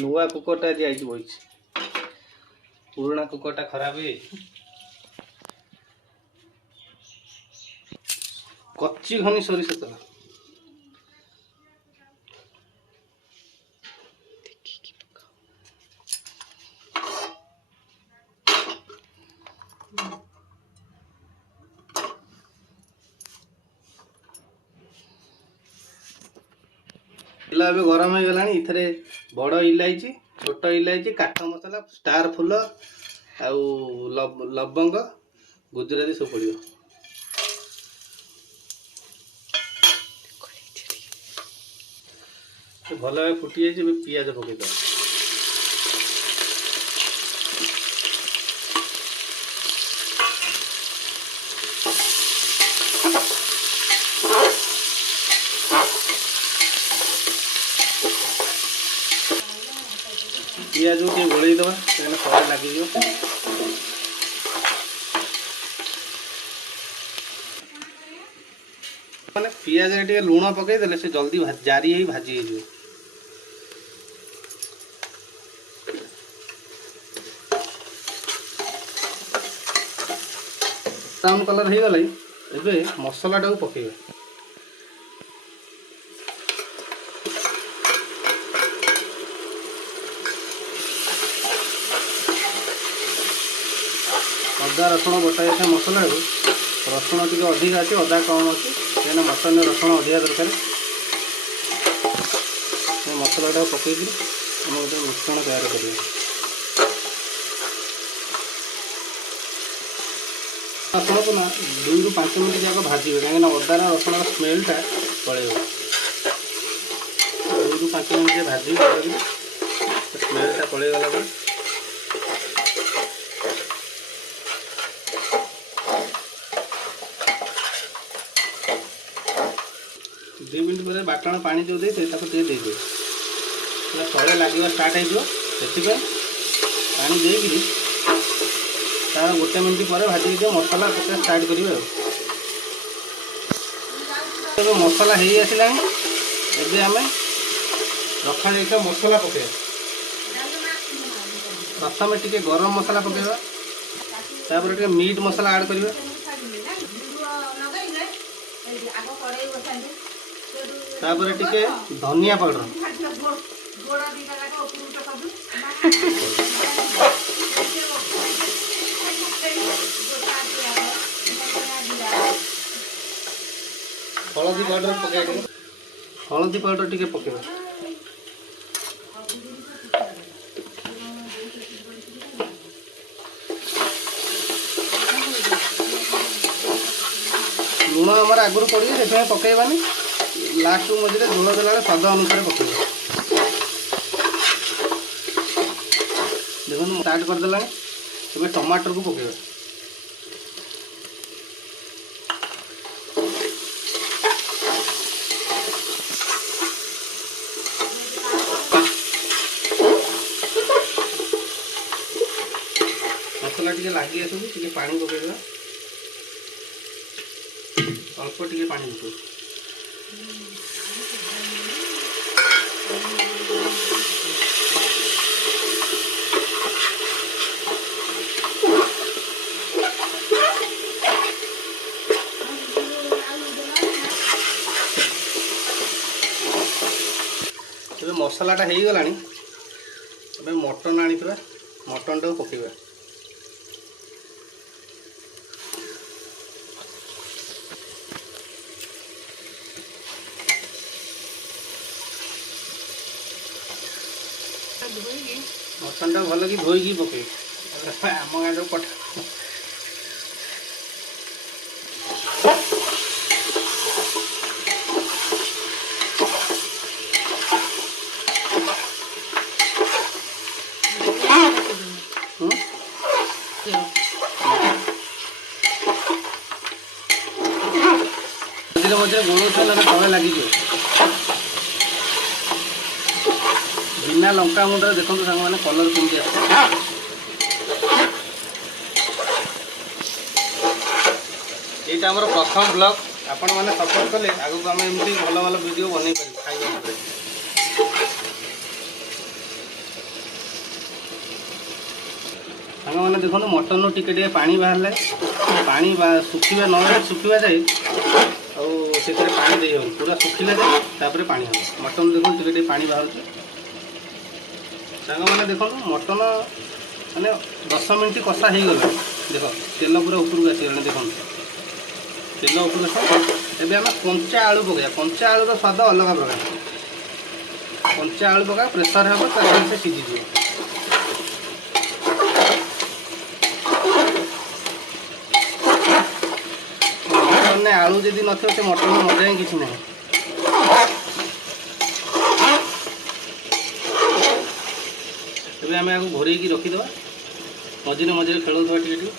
नुआ कुकरटा आज आई बही पुराना कुकरटा खराब है कच्ची घनी सोरिष तेल तेल गरम हो गला इथरे बड़ इलायची छोट इलायची काठ मसला स्टार फुल आउ लवंग गुजराती सब पड़ो भल भाव फुटी जाए पियाज पकईद पियाज को गोल दबा कड़े लगे मैंने पियाज टे लुण पकईदे से जल्दी जारी ही भाजी हो ब्राउन कलर हो गला एबे मसला टाक पकेबा अदा रसुण बटा जाए मसला रसुण टी अधिक अच्छे अदा कम अच्छे कहीं मटन रसुण अधिका दरकार मसलाटा पकईकि आम गोटे मिश्रण तैयार करिए आपको ना 2 ରୁ 5 मिनट जाक भाजे कहीं अदार रसुण स्मेलटा पड़े 2 ରୁ 5 मिनट भाजी स्मेलटा पड़ेगला पर 2 मिनट पर बाटण पानी जो देते दे तले लगे स्टार्ट हो पानी देकि तार 1 मिनट पर भाजी दिए मसला पका स्टार्ट करेंगे मसला हो आसला एबे आम रखा जाइए मसला पके प्रथम टिके गरम मसला पकेबा तापर टिके मीट मसला ऐड करिबा तापर टिके धनिया पाउडर हलदी पाउडर पके हलदी पाउडर टिके पकेबा लुण आमर आगुरी पड़े से पकईबानी लास्ट मझे झोल देला स्वाद अनुसार पकड़ देखो स्टार्ट करदेला ए टमाटर को पकेबा मसला टी लगी आस पानी पकेबा अल्प टे पानी पके मसलाटा हो गला मटन आनी मटन टाक पकेबा मटन टा भल कि धोईकी पके आम गाँव पठा मझे गोड़ तले लगे बिना लंका गुंडा देखो सांग मैंने कलर केमती आस यहाँ आम प्रथम ब्लॉग आपण मैंने सपोर्ट कले आगू आम एमती भल भल वीडियो बनई पार खाଇବା ସାଙ୍ଗମାନେ ଦେଖନ୍ତୁ ମଟନରୁ ଟିକେ ଟିକେ ପାଣି ବାହାରିଲା। ପାଣି ଶୁଖିବା ନ ଶୁଖିବା ଯାଏ ଆଉ ସେଥିରେ ପାଣି ଦେଇ ହେବନି, ପୁରା ଶୁଖିଲା ଯାଏ ତାପରେ ପାଣି ହେବ। ମଟନ ଦେଖନ୍ତୁ ଟିକେ ଟିକେ ପାଣି ବାହାରୁଛି। ସାଙ୍ଗମାନେ ଦେଖନ୍ତୁ ମଟନ ମାନେ 10 ମିନିଟ୍ କଷା ହେଇଗଲା। ଦେଖ ତେଲ ପୁରା ଉପରକୁ ଆସିଗଲାଣି। ଦେଖନ୍ତୁ ତେଲ ଉପରକୁ ଆସିବ। ଏବେ ଆମେ କଞ୍ଚା ଆଳୁ ପକାଇବା। କଞ୍ଚା ଆଳୁର ସ୍ୱାଦ ଅଲଗା ପ୍ରକାର। କଞ୍ଚା ଆଳୁ ପକା ପ୍ରେସର ହେବ, ତାପରେ ସେ ସିଝିଯିବ। ମଟନରେ ଆଳୁ ଯଦି ନଥିବ ସେ ମଟନ ମଜା ହିଁ କିଛି ନାହିଁ। ଏବେ ଆମେ ଆକୁ ଘୋଡ଼େଇକି ରଖିଦେବା। ମଝିରେ ମଝିରେ ଖେଳଉଥିବା ଟିକେ ଟିକେ।